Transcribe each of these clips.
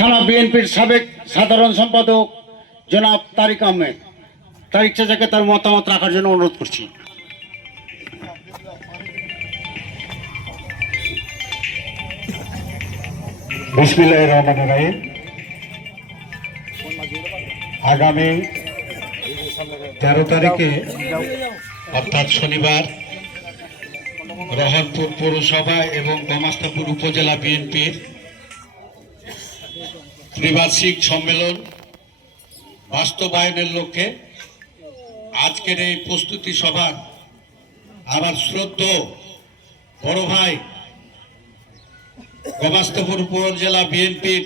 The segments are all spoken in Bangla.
থানা বিএনপির সাবেক সাধারণ সম্পাদক জনাব তারিক আহমেদ, তারিক চাচাকে তার মতামত রাখার জন্য অনুরোধ করছি। বিসমিল্লাহির রহমানির রহিম। আগামী 13 তারিখে অর্থাৎ শনিবার রহনপুর পৌরসভা এবং গমাস্তাপুর উপজেলা বিএনপির ত্রিবার্ষিক সম্মেলন বাস্তবায়নের লক্ষ্যে আজকের এই প্রস্তুতি সভার আমার শ্রদ্ধেয় বড় ভাই গমাস্তাপুর উপজেলা বিএনপির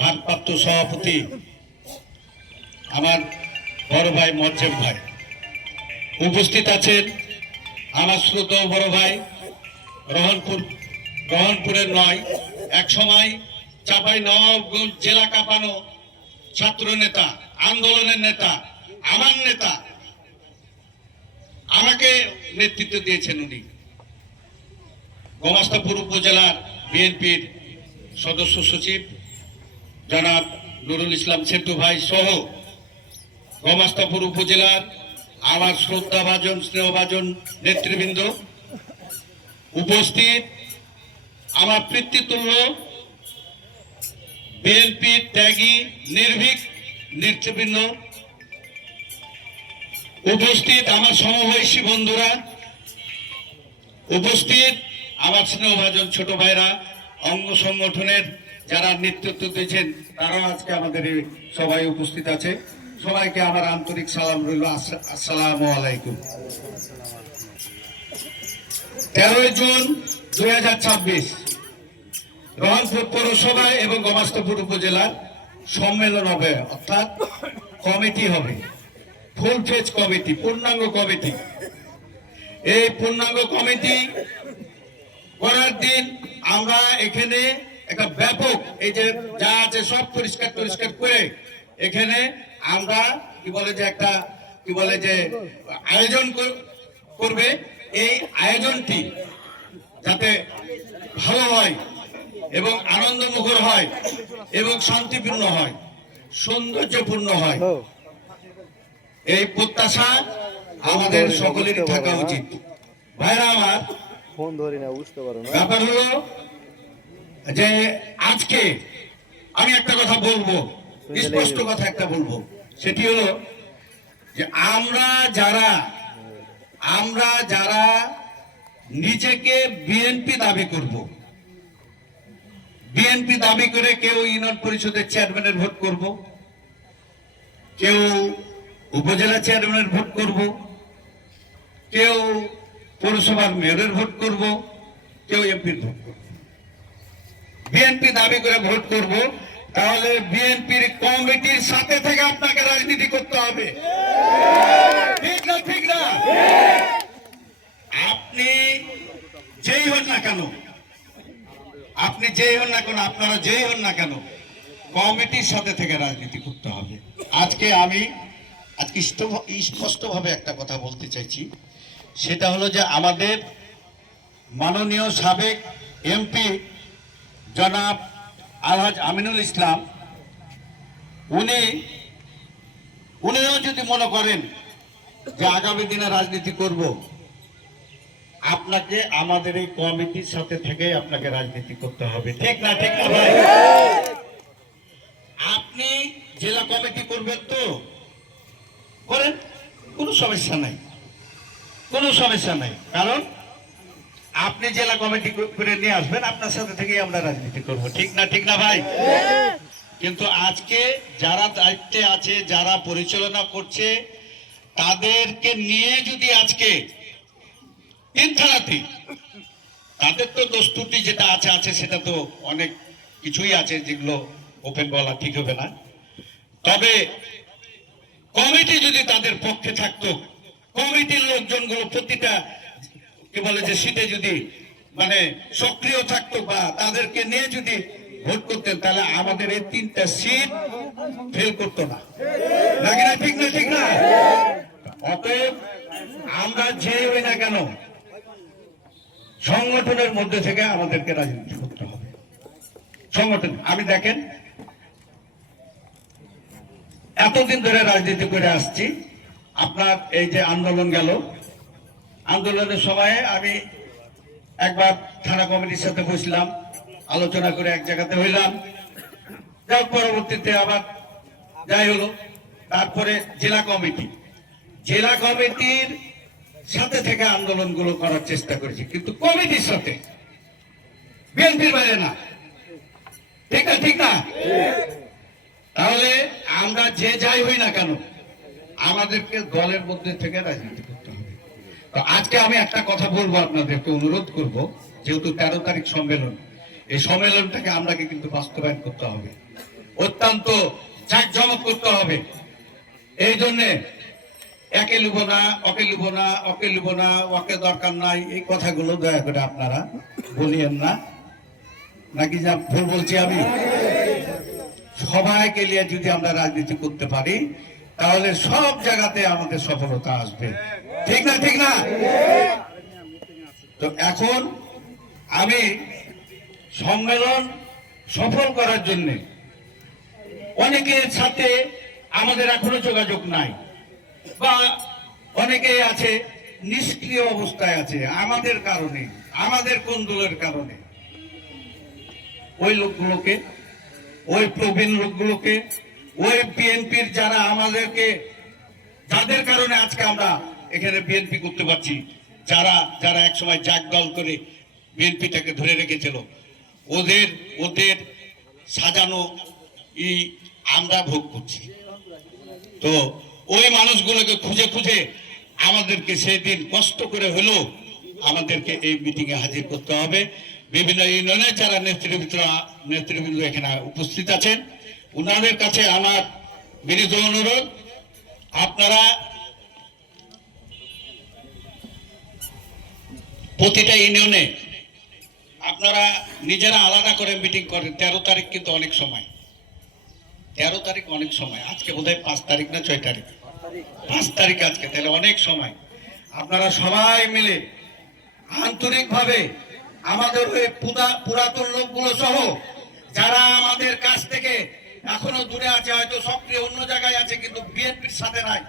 ভারপ্রাপ্ত সভাপতি আমার বড় ভাই মজ্জেম ভাই উপস্থিত আছেন। আমার শ্রদ্ধেয় বড় ভাই রহনপুরের নয়, এক সময় চাঁপাইনবাবগঞ্জ জেলা কাঁপানো ছাত্র নেতা, আন্দোলনের নেতা, আমার নেতা, আমাকে নেতৃত্ব দিয়েছেন উনি। গমাস্তাপুর উপজেলার বিএনপির সদস্য সচিব জনাব নুরুল ইসলাম সেতু ভাই সহ গমাস্তাপুর উপজেলার আমার শ্রদ্ধাভাজন স্নেহভাজন নেতৃবৃন্দ উপস্থিত, আমার পিতৃতুল্য বিএনপি ত্যাগী নির্ভীক নেতৃবৃন্দ উপস্থিত, আমার সমবয়সী বন্ধুরা উপস্থিত, আমার স্নেহভাজন ছোট ভাইরা, অঙ্গ সংগঠনের যারা নেতৃত্ব দিয়েছেন তারাও আজকে আমাদের এই সবাই উপস্থিত আছে। সবাইকে আমার আন্তরিক সালাম রইল, আসসালামু আলাইকুম। 13 জুন 2026 রহনপুর পৌরসভা এবং গমাস্তাপুর উপজেলার সম্মেলন হবে, অর্থাৎ কমিটি হবে, ফুল ফেজ কমিটি, পূর্ণাঙ্গ কমিটি। এই পূর্ণাঙ্গ কমিটি করার দিন আমরা এখানে একটা ব্যাপক এই যে যা আছে সব পরিষ্কার করে এখানে আমরা আয়োজন করবে। এই আয়োজনটি যাতে ভালো হয় এবং আনন্দমুখর হয় এবং শান্তিপূর্ণ হয়, সৌন্দর্যপূর্ণ হয়, এই প্রত্যাশা আমাদের সকলেরই থাকা উচিত। ভাইরা আমার, ব্যাপার হলো যে আজকে আমি একটা কথা বলবো, স্পষ্ট কথা একটা বলবো, সেটি হলো যে আমরা যারা নিজেকে বিএনপি দাবি করব, বিএনপি দাবি করে কেউ ইউনিয়ন পরিষদের চেয়ারম্যানের ভোট করব, কেউ উপজেলা চেয়ারম্যানের ভোট করব, কেউ পৌরসভার মেয়রের ভোট করব, কেউ এমপির ভোট করব, বিএনপি দাবি করে ভোট করব, তাহলে বিএনপির কমিটির সাথে থেকে আপনাকে রাজনীতি করতে হবে। ঠিক না? ঠিক না? আপনি যেই হন না কেন, আপনারা যেই হন না কেন, কমিটির সাথে থেকে রাজনীতি করতে হবে। আজকে স্পষ্টভাবে একটা কথা বলতে চাইছি, সেটা হলো যে আমাদের মাননীয় সাবেক এমপি জনাব আলহাজ আমিনুল ইসলাম, উনিও যদি মনে করেন যে আগামী দিনে রাজনীতি করব, আপনাকে আমাদের এই কমিটির সাথে থেকে আপনাকে রাজনীতি করতে হবে। ঠিক না? ঠিক না ভাই? আপনি জেলা কমিটি করবেন তো করেন, কোনো সমস্যা নাই, কোনো সমস্যা নাই, কারণ আপনি জেলা কমিটি করে নিয়ে আসবেন, আপনার সাথে থেকেই আমরা রাজনীতি করব। ঠিক না? ঠিক না ভাই? কিন্তু আজকে যারা দায়িত্বে আছে, যারা পরিচালনা করছে, তাদেরকে নিয়ে যদি আজকে তাদের তো দোষ ত্রুটি যেটা আছে সেটা তো অনেক কিছুই আছে, যেগুলো ওপেন বলা ঠিক হবে না। তবে কমিটি যদি তাদের পক্ষে থাকতো, কমিটির লোকজনগুলো প্রতিটা সিটে যদি সক্রিয় থাকতো বা তাদেরকে নিয়ে যদি ভোট করতেন, তাহলে আমাদের এই 3টা সিট ফেল করতো না। নাকি না? ঠিক না? ঠিক না? অতএব আমরা যে হই না কেন, সংগঠনের মধ্যে থেকে আমাদেরকে রাজনীতি করতে হবে। সংগঠন, আমি দেখেন এতদিন ধরে রাজনীতি করে আসছি। আপনার এই যে আন্দোলন গেল, আন্দোলনের সময় আমি একবার থানা কমিটির সাথে বসলাম, আলোচনা করে এক জায়গাতে হইলাম। যাক, পরবর্তীতে আবার যাই হলো, তারপরে জেলা কমিটির সাথে থেকে আন্দোলনগুলো করার চেষ্টা করেছি, কিন্তু কমিটির সাথে, বিএনপির বাইরে না। ঠিক না? তাহলে আমরা যে যাই হই না কেন, আমাদেরকে দলের মধ্যে থেকে রাজনীতি করতে হবে। তো আজকে আমি একটা কথা বলবো, আপনাদেরকে অনুরোধ করব, যেহেতু 13 তারিখ সম্মেলন, এই সম্মেলনটাকে আমরাকে কিন্তু বাস্তবায়ন করতে হবে, অত্যন্ত জাঁকজমক করতে হবে। এই জন্যে একে লিব না, ওকে লিব না, ওকে লিব না, ওকে দরকার নাই, এই কথাগুলো দয়া করে আপনারা বলিয়েন না। নাকি যা ভুল বলছি আমি? সবাইকে নিয়ে যদি আমরা রাজনীতি করতে পারি, তাহলে সব জায়গাতে আমাদের সফলতা আসবে। ঠিক না? তো এখন আমি সম্মেলন সফল করার জন্য অনেকের সাথে আমাদের এখনো যোগাযোগ নাই, বা অনেকে আছে নিষ্ক্রিয় অবস্থায় আছে আমাদের কারণে, আমাদের কোন্দলের কারণে। ওই লোকগুলোকে, ওই প্রবীণ লোকগুলোকে, ওই বিএনপির যারা আমাদেরকে, যাদের কারণে আজকে আমরা এখানে বিএনপি করতে পারছি, যারা একসময় জাগ দল করে বিএনপিটাকে ধরে রেখেছিল, ওদের সাজানো আমরা ভোগ করছি। তো ওই মানুষগুলোকে খুঁজে আমাদেরকে সেদিন কষ্ট করে হলেও আমাদেরকে এই মিটিং এ হাজির করতে হবে। বিভিন্ন ইউনিয়নের যারা নেতৃবৃন্দ এখানে উপস্থিত আছেন, ওনাদের কাছে আমার বিনীত অনুরোধ, আপনারা প্রতিটা ইউনিয়নে আপনারা নিজেরা আলাদা করে মিটিং করেন। 13 তারিখ কিন্তু অনেক সময়, 13 তারিখ অনেক সময়, আজকে বোধহয় 5 তারিখ না 6 তারিখ, 5 তারিখ আজকে, তাহলে অনেক সময়। আপনারা সবাই মিলে আন্তরিকভাবে আমাদের ওই পুরাতন লোকগুলো সহ যারা আমাদের কাছ থেকে এখনো দূরে আছে, হয়তো সক্রিয় অন্য জায়গায় আছে কিন্তু বিএনপির সাথে নাই,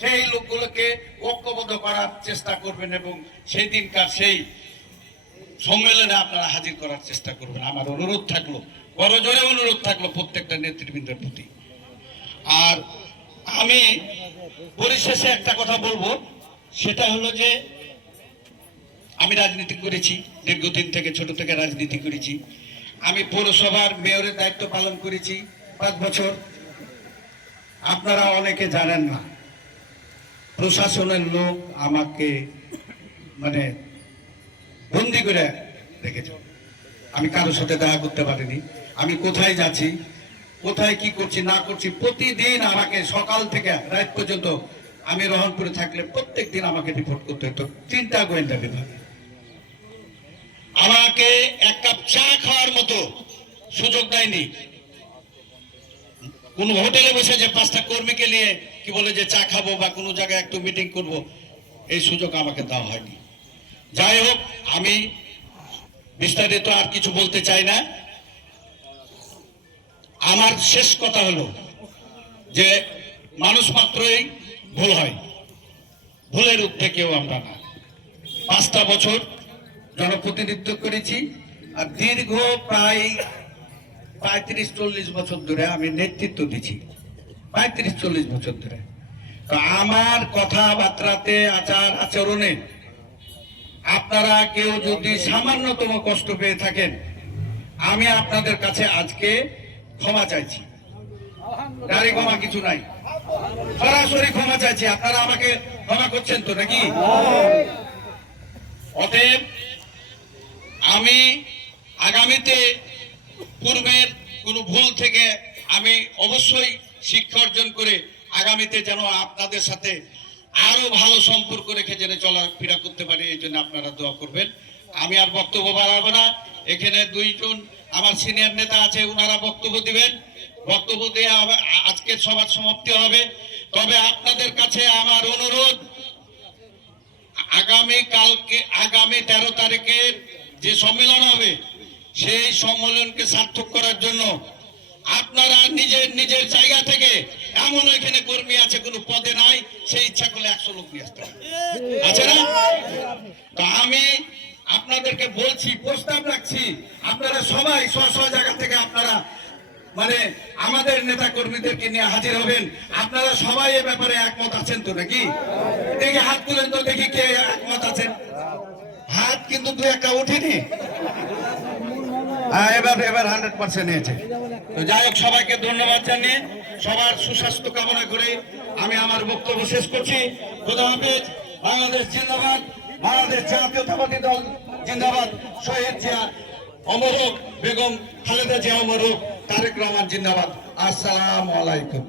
সেই লোকগুলোকে ঐক্যবদ্ধ করার চেষ্টা করবেন এবং সেই দিনকার সেই সম্মেলনে আপনারা হাজির করার চেষ্টা করবেন। আমার অনুরোধ থাকলো, করজোরে অনুরোধ থাকলো প্রত্যেকটা নেতৃবৃন্দের প্রতি। আর আমি পরিশেষে একটা কথা বলবো, সেটা হলো যে আমি রাজনীতি করেছি দীর্ঘদিন থেকে, ছোট থেকে রাজনীতি করেছি। আমি পৌরসভার মেয়রের দায়িত্ব পালন করেছি 5 বছর। আপনারা অনেকে জানেন না, প্রশাসনের লোক আমাকে মানে বন্দি করে রেখেছে। আমি কারোর সাথে দেখা করতে পারিনি, আমি কোথায় যাচ্ছি, কোথায় কি করছি না করছি, প্রতিদিন আমাকে সকাল থেকে রাত পর্যন্ত, আমি রহনপুরে থাকলে প্রত্যেক দিন আমাকে রিপোর্ট করতে হতো 3টা গোয়েন্দা বিভাগে। আমাকে এক কাপ চা খাওয়ার মতো সুযোগ দেয়নি। কোন হোটেলে বসে যে 5টা কর্মীকে নিয়ে কি বলে যে চা খাবো বা কোনো জায়গায় একটু মিটিং করব, এই সুযোগ আমাকে দেওয়া হয়নি। যাই হোক, আমি বিস্তারিত আর কিছু বলতে চাই না। আমার শেষ কথা হলো যে মানুষ মাত্রই ভুল হয়, ভুলের ঊর্ধ্বে কেউ আমরা না। 5টা বছর জনপ্রতিনিধিত্ব করেছি, আর দীর্ঘ প্রায় 35-40 বছর ধরে আমি নেতৃত্ব দিচ্ছি, 35-40 বছর ধরে। তো আমার কথাবার্তাতে, আচার আচরণে আপনারা কেউ যদি সামান্যতম কষ্ট পেয়ে থাকেন, আমি আপনাদের কাছে আজকে ক্ষমা চাইছি। গাড়ি ক্ষমা কিছু নাই, সরাসরি ক্ষমা চাইছি। আপনারা আমাকে ক্ষমা করছেন তো নাকি? অতএব আমি আগামীতে পূর্বের কোনো ভুল থেকে আমি অবশ্যই শিক্ষা অর্জন করে আগামীতে যেন আপনাদের সাথে আরো ভালো সম্পর্ক রেখে যেন চলাফেরা করতে পারি, এই জন্য আপনারা দোয়া করবেন। আমি আর বক্তব্য বাড়াবো না। এখানে 2 জন আমার সিনিয়র নেতা আছে, ওনারা বক্তব্য দিবেন। বক্তব্য দিয়ে আজকের সভার সমাপ্তি হবে। তবে আপনাদের কাছে আমার অনুরোধ, আগামী 13 তারিখের যে সম্মেলন হবে, সেই সম্মেলনকে সার্থক করার জন্য আপনারা নিজের নিজের জায়গা থেকে, এমন এখানে কর্মী আছে কোনো পদে নাই, সেই ইচ্ছা করলে 100 লোক নিয়ে আসতে পারে, আছে না? তো আমি আপনাদেরকে বলছি, প্রস্তাব রাখছি, আপনারা সবাই স্ব জায়গা থেকে আপনারা মানে আমাদের নেতা কর্মীদেরকে নিয়ে হাজির হবেন। আপনারা সবাই এ ব্যাপারে একমত আছেন তো নাকি? দেখি হাত তুলেন তো, দেখি কে একমত আছেন। হাত কিন্তু 2-1টা উঠেনি। হ্যাঁ, এবার 100% নিয়েছে। তো যাই হোক, সবাইকে ধন্যবাদ জানিয়ে সবার সুস্বাস্থ্য কামনা করে আমি আমার বক্তব্য শেষ করছি। খোদা হাফেজ। বাংলাদেশ জিন্দাবাদ, বাংলাদেশ জাতীয়তাবাদী দল জিন্দাবাদ, শহীদ জিয়া অমর হোক, বেগম খালেদা জিয়া অমর হোক, তারেক রহমান জিন্দাবাদ। আসসালামু আলাইকুম।